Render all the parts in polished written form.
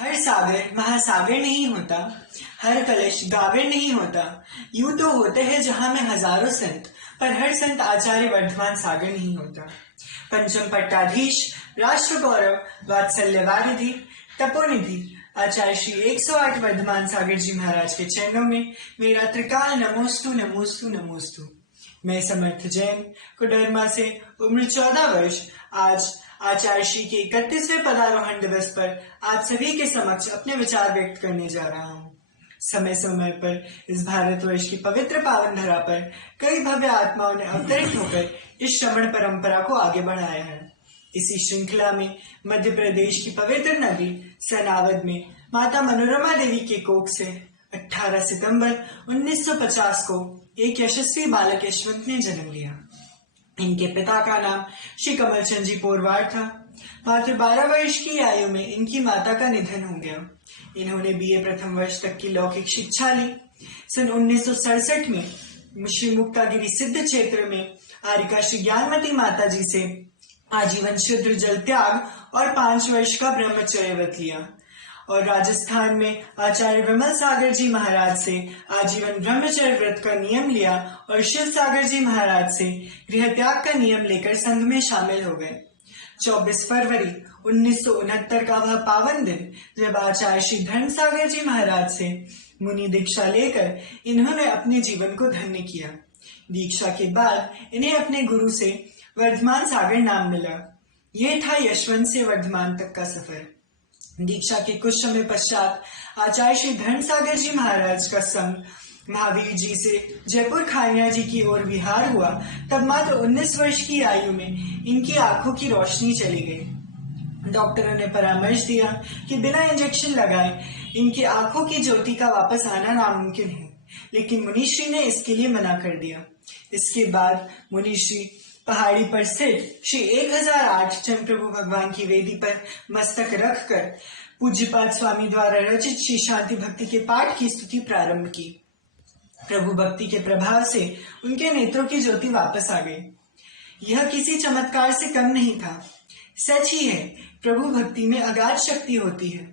हर सागर महासागर नहीं होता, हर कलश गागर नहीं होता। यूं तो होते हैं जहां में हजारों संत, पर हर संत आचार्य वर्धमान सागर नहीं होता। पंचम पट्टाधीश, राष्ट्र गौरव, वात्सल्य वारिधि, तपोनिधि आचार्य श्री 108 वर्धमान सागर जी महाराज के चरणों में मेरा त्रिकाल नमोस्तु नमोस्तु नमोस्तु। मैं समर्थ जैन कोडरमा से उम्र 14 वर्ष आज आचार्य श्री के 31वें पदारोहण दिवस पर आप सभी के समक्ष अपने विचार व्यक्त करने जा रहा हूँ। समय समय पर इस भारतवर्ष की पवित्र पावन धरा पर कई भव्य आत्माओं ने अवतरित होकर इस श्रवण परंपरा को आगे बढ़ाया है। इसी श्रृंखला में मध्य प्रदेश की पवित्र नगरी सनावद में माता मनोरमा देवी के कोख से 18 सितंबर 1950 को एक यशस्वी बालक यशवंत ने जन्म लिया। इनके पिता का नाम श्री कमलचंद जी पोरवार था। मात्र 12 वर्ष की आयु में इनकी माता का निधन हो गया। इन्होंने बीए प्रथम वर्ष तक की लौकिक शिक्षा ली। सन 1967 में श्री मुक्तागिरी सिद्ध क्षेत्र में आरिका श्री ज्ञानमती माता जी से आजीवन शुद्र जल त्याग और 5 वर्ष का ब्रह्मचर्य व्रत लिया और राजस्थान में आचार्य विमल सागर जी महाराज से आजीवन ब्रह्मचर्य व्रत का नियम लिया और शिव सागर जी महाराज से गृह त्याग का नियम लेकर संघ में शामिल हो गए। 24 फरवरी 1969 का वह पावन दिन जब आचार्य श्री धर्म सागर जी महाराज से मुनि दीक्षा लेकर इन्होंने अपने जीवन को धन्य किया। दीक्षा के बाद इन्हें अपने गुरु से वर्धमान सागर नाम मिला। यह था यशवंत से वर्धमान तक का सफर। दीक्षा के कुछ समय पश्चात आचार्य श्री धर्म सागर जी महाराज का संग महावीर जी से जयपुर खानिया जी की ओर विहार हुआ। तब मात्र 19 वर्ष की आयु में इनकी आंखों की रोशनी चली गई। डॉक्टरों ने परामर्श दिया कि बिना इंजेक्शन लगाए इनकी आंखों की ज्योति का वापस आना नामुमकिन है, लेकिन मुनिश्री ने इसके लिए मना कर दिया। इसके बाद मुनिश्री पहाड़ी पर स्थित श्री 1008 चंद्र प्रभु भगवान की वेदी पर मस्तक रखकर पूज्यपाद स्वामी द्वारा रचित श्री शांति भक्ति के पाठ की स्तुति प्रारंभ की। प्रभु भक्ति के प्रभाव से उनके नेत्रों की ज्योति वापस आ गई। यह किसी चमत्कार से कम नहीं था। सच ही है, प्रभु भक्ति में अगाध शक्ति होती है।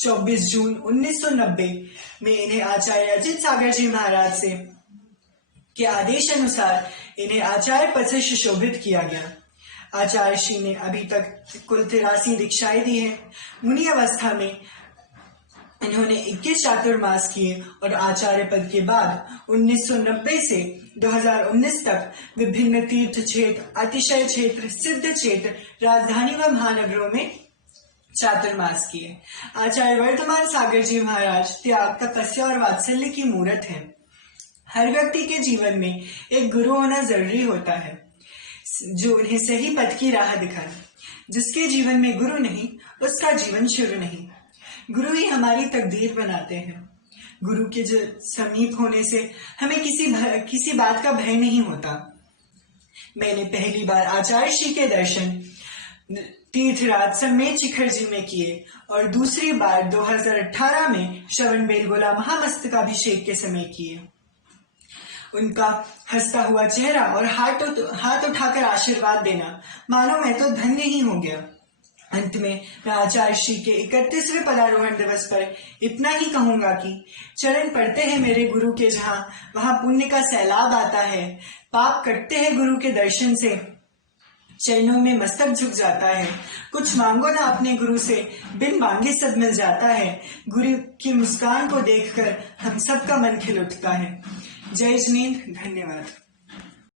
24 जून 1990 में इन्हें आचार्य अजित सागर जी महाराज से के आदेश अनुसार इन्हें आचार्य पद से सुशोभित किया गया। आचार्य श्री ने अभी तक कुल 83 दीक्षाएं दी है। मुनि अवस्था में इन्होंने 21 चातुर्मास किए और आचार्य पद के बाद 1990 से 2019 तक विभिन्न तीर्थ क्षेत्र, अतिशय क्षेत्र, सिद्ध क्षेत्र, राजधानी व महानगरों में चातुर्मास किए। आचार्य वर्धमान सागर जी महाराज त्याग, तपस्या और वात्सल्य की मूर्त है। हर व्यक्ति के जीवन में एक गुरु होना जरूरी होता है जो उन्हें सही पथ की राह दिखाए। जिसके जीवन में गुरु नहीं, उसका जीवन शुरू नहीं। गुरु ही हमारी तकदीर बनाते हैं। गुरु के समीप होने से हमें किसी बात का भय नहीं होता। मैंने पहली बार आचार्य श्री के दर्शन तीर्थराज समेत शिखर जी में किए और दूसरी बार 2018 में श्रवण बेलगोला महामस्तकाभिषेक के समय किए। उनका हंसता हुआ चेहरा और हाथ उठाकर आशीर्वाद देना मानो मैं तो धन्य ही हो गया। अंत में मैं आचार्य श्री के 31वें पदारोहण दिवस पर इतना ही कहूंगा कि चरण पड़ते हैं मेरे गुरु के जहां, वहां पुण्य का सैलाब आता है। पाप कटते हैं गुरु के दर्शन से, चरणों में मस्तक झुक जाता है। कुछ मांगो ना अपने गुरु से, बिन मांगे सब मिल जाता है। गुरु की मुस्कान को देखकर हम सबका मन खिल उठता है। जय जिनेंद्र, धन्यवाद।